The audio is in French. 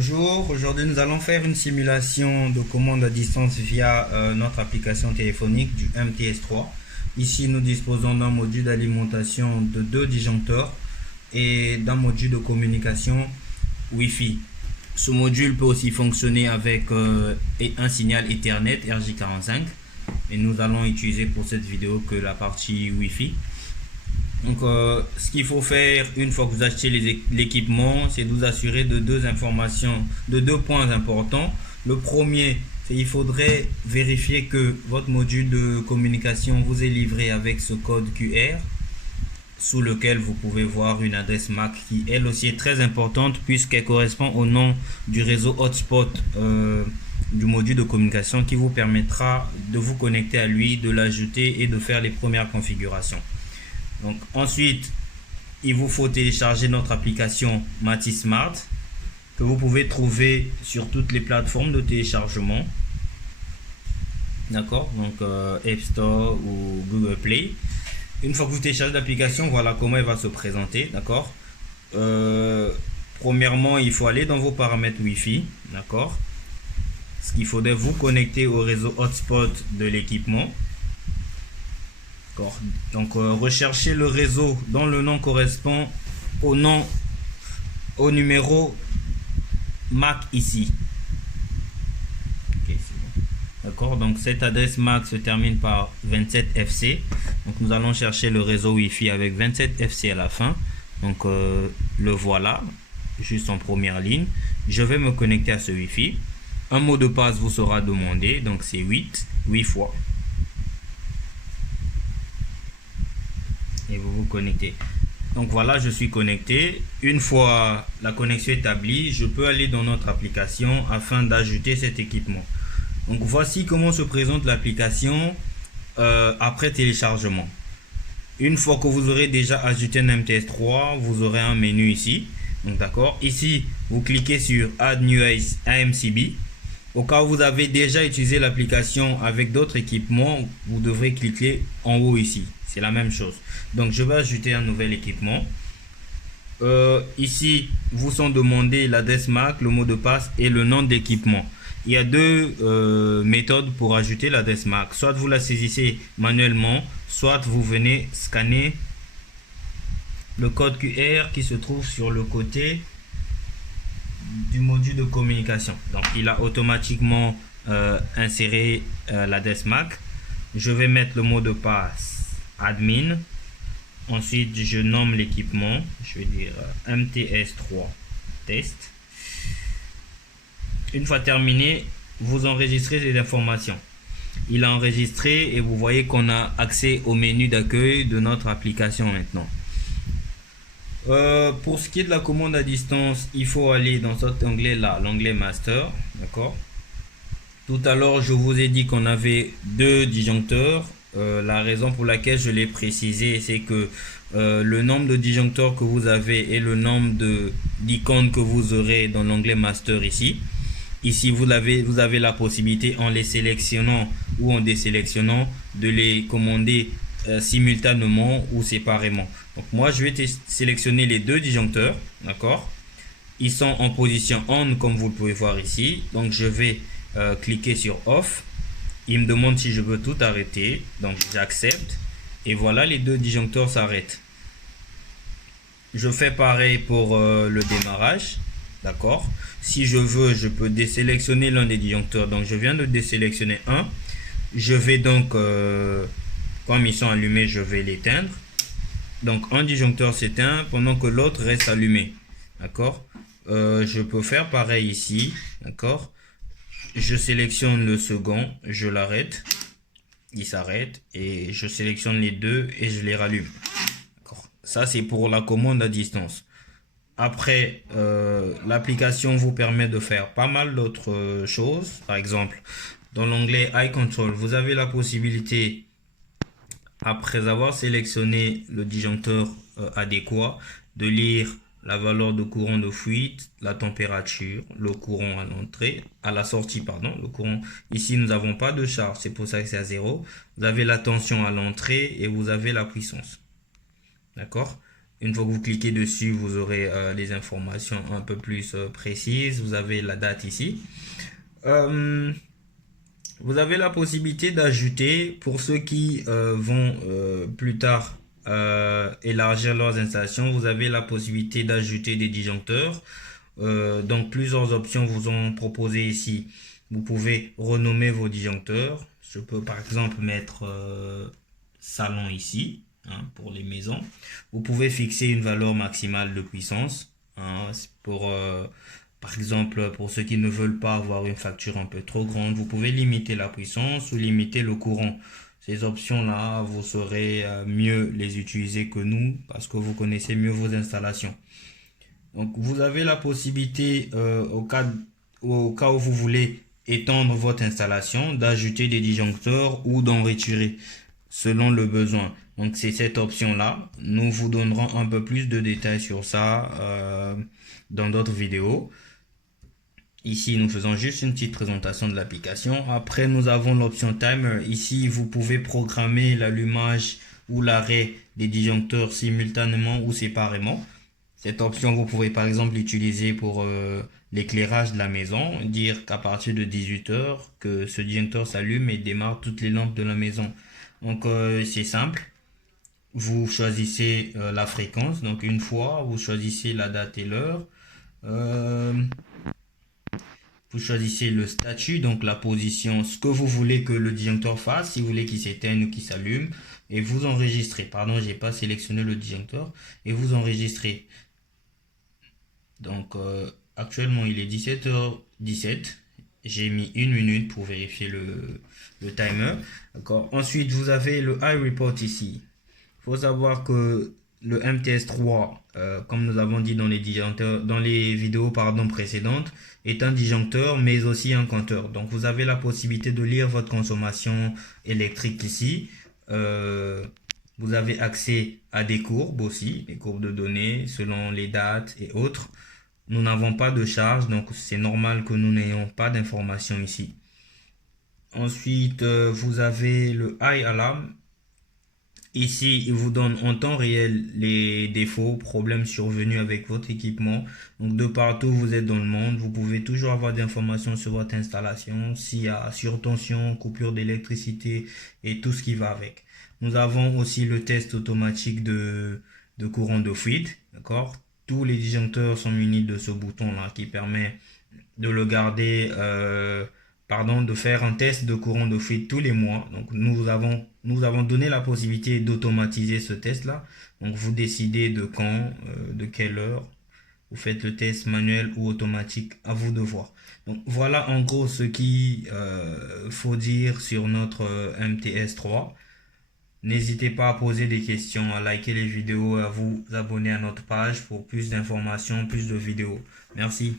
Bonjour, aujourd'hui nous allons faire une simulation de commande à distance via notre application téléphonique du MTS3. Ici nous disposons d'un module d'alimentation de 2 disjoncteurs et d'un module de communication Wi-Fi. Ce module peut aussi fonctionner avec un signal Ethernet RJ45 et nous allons utiliser pour cette vidéo que la partie Wi-Fi. Donc ce qu'il faut faire une fois que vous achetez l'équipement, c'est de vous assurer de deux points importants. Le premier, c'est qu'il faudrait vérifier que votre module de communication vous est livré avec ce code QR sous lequel vous pouvez voir une adresse MAC qui elle aussi est très importante puisqu'elle correspond au nom du réseau hotspot du module de communication qui vous permettra de vous connecter à lui, de l'ajouter et de faire les premières configurations. Donc ensuite, il vous faut télécharger notre application MatiSmart que vous pouvez trouver sur toutes les plateformes de téléchargement. D'accord, donc App Store ou Google Play. Une fois que vous téléchargez l'application, voilà comment elle va se présenter. D'accord. Premièrement, il faut aller dans vos paramètres Wi-Fi. D'accord. Ce qu'il faudrait vous connecter au réseau hotspot de l'équipement. Donc recherchez le réseau dont le nom correspond au numéro MAC ici. Okay, bon. D'accord, donc cette adresse MAC se termine par 27FC. Donc nous allons chercher le réseau Wi-Fi avec 27FC à la fin. Donc le voilà, juste en première ligne. Je vais me connecter à ce Wi-Fi. Un mot de passe vous sera demandé, donc c'est 8 fois. Et vous vous connectez. Donc voilà, je suis connecté. Une fois la connexion établie, je peux aller dans notre application afin d'ajouter cet équipement. Donc voici comment se présente l'application après téléchargement. Une fois que vous aurez déjà ajouté un MTS3, vous aurez un menu ici. Donc d'accord, ici vous cliquez sur Add New AMCB. Au cas où vous avez déjà utilisé l'application avec d'autres équipements, vous devrez cliquer en haut ici. C'est la même chose. Donc je vais ajouter un nouvel équipement. Ici, vous sont demandés l'adresse MAC, le mot de passe et le nom d'équipement. Il y a deux méthodes pour ajouter l'adresse MAC. Soit vous la saisissez manuellement, soit vous venez scanner le code QR qui se trouve sur le côté du module de communication. Donc il a automatiquement inséré l'adresse MAC. Je vais mettre le mot de passe admin. Ensuite, je nomme l'équipement. Je vais dire MTS3 test. Une fois terminé, vous enregistrez les informations. Il a enregistré et vous voyez qu'on a accès au menu d'accueil de notre application maintenant. Pour ce qui est de la commande à distance, il faut aller dans cet onglet là, l'onglet Master. D'accord. Tout à l'heure, je vous ai dit qu'on avait 2 disjoncteurs. La raison pour laquelle je l'ai précisé, c'est que le nombre de disjoncteurs que vous avez et le nombre d'icônes que vous aurez dans l'onglet Master ici. Ici, vous avez la possibilité en les sélectionnant ou en désélectionnant de les commander simultanément ou séparément. Donc moi, je vais sélectionner les 2 disjoncteurs. D'accord. Ils sont en position on comme vous le pouvez voir ici. Donc je vais cliquer sur off. Il me demande si je veux tout arrêter, donc j'accepte et voilà, les 2 disjoncteurs s'arrêtent. Je fais pareil pour le démarrage. D'accord. Si je veux, je peux désélectionner l'un des disjoncteurs. Donc je viens de désélectionner un. Je vais donc comme ils sont allumés, je vais l'éteindre. Donc un disjoncteur s'éteint pendant que l'autre reste allumé. D'accord. Je peux faire pareil ici. D'accord. Je sélectionne le second, je l'arrête, il s'arrête et je sélectionne les 2 et je les rallume. Ça c'est pour la commande à distance. Après, l'application vous permet de faire pas mal d'autres choses. Par exemple, dans l'onglet iControl, vous avez la possibilité, après avoir sélectionné le disjoncteur adéquat, de lire la valeur de courant de fuite, la température, le courant à l'entrée, à la sortie, pardon, le courant. Ici, nous n'avons pas de charge, c'est pour ça que c'est à 0. Vous avez la tension à l'entrée et vous avez la puissance. D'accord. Une fois que vous cliquez dessus, vous aurez les informations un peu plus précises. Vous avez la date ici. Vous avez la possibilité d'ajouter, pour ceux qui vont plus tard élargir leurs installations, vous avez la possibilité d'ajouter des disjoncteurs. Donc plusieurs options vous ont proposé ici. Vous pouvez renommer vos disjoncteurs. Je peux par exemple mettre salon ici, hein, pour les maisons. Vous pouvez fixer une valeur maximale de puissance, hein, pour par exemple, pour ceux qui ne veulent pas avoir une facture un peu trop grande, vous pouvez limiter la puissance ou limiter le courant. Ces options-là, vous saurez mieux les utiliser que nous parce que vous connaissez mieux vos installations. Donc, vous avez la possibilité, au cas où vous voulez étendre votre installation, d'ajouter des disjoncteurs ou d'en retirer selon le besoin. Donc, c'est cette option-là. Nous vous donnerons un peu plus de détails sur ça dans d'autres vidéos. Ici, nous faisons juste une petite présentation de l'application. Après, nous avons l'option Timer. Ici, vous pouvez programmer l'allumage ou l'arrêt des disjoncteurs simultanément ou séparément. Cette option, vous pouvez par exemple l'utiliser pour l'éclairage de la maison. Dire qu'à partir de 18 heures, que ce disjoncteur s'allume et démarre toutes les lampes de la maison. Donc, c'est simple. Vous choisissez la fréquence. Donc, une fois, vous choisissez la date et l'heure. Vous choisissez le statut, donc la position, ce que vous voulez que le disjoncteur fasse, si vous voulez qu'il s'éteigne ou qu'il s'allume, et vous enregistrez. Pardon, j'ai pas sélectionné le disjoncteur, et vous enregistrez. Donc actuellement il est 17h17. J'ai mis 1 minute pour vérifier le timer. D'accord. Ensuite, vous avez le iReport ici. Il faut savoir que le MTS3, comme nous avons dit dans les vidéos précédentes, est un disjoncteur mais aussi un compteur. Donc vous avez la possibilité de lire votre consommation électrique ici. Vous avez accès à des courbes aussi, des courbes de données selon les dates et autres. Nous n'avons pas de charge, donc c'est normal que nous n'ayons pas d'informations ici. Ensuite, vous avez le iAlarm. Ici, il vous donne en temps réel les défauts, problèmes survenus avec votre équipement. Donc, de partout où vous êtes dans le monde, vous pouvez toujours avoir des informations sur votre installation, s'il y a surtension, coupure d'électricité et tout ce qui va avec. Nous avons aussi le test automatique de courant de fuite, d'accord? Tous les disjoncteurs sont munis de ce bouton-là qui permet de le garder, de faire un test de courant de fuite tous les mois. Donc nous avons donné la possibilité d'automatiser ce test-là. Donc vous décidez de quand, de quelle heure. Vous faites le test manuel ou automatique, à vous de voir. Donc voilà en gros ce qu'il faut dire sur notre MTS3. N'hésitez pas à poser des questions, à liker les vidéos, à vous abonner à notre page pour plus d'informations, plus de vidéos. Merci.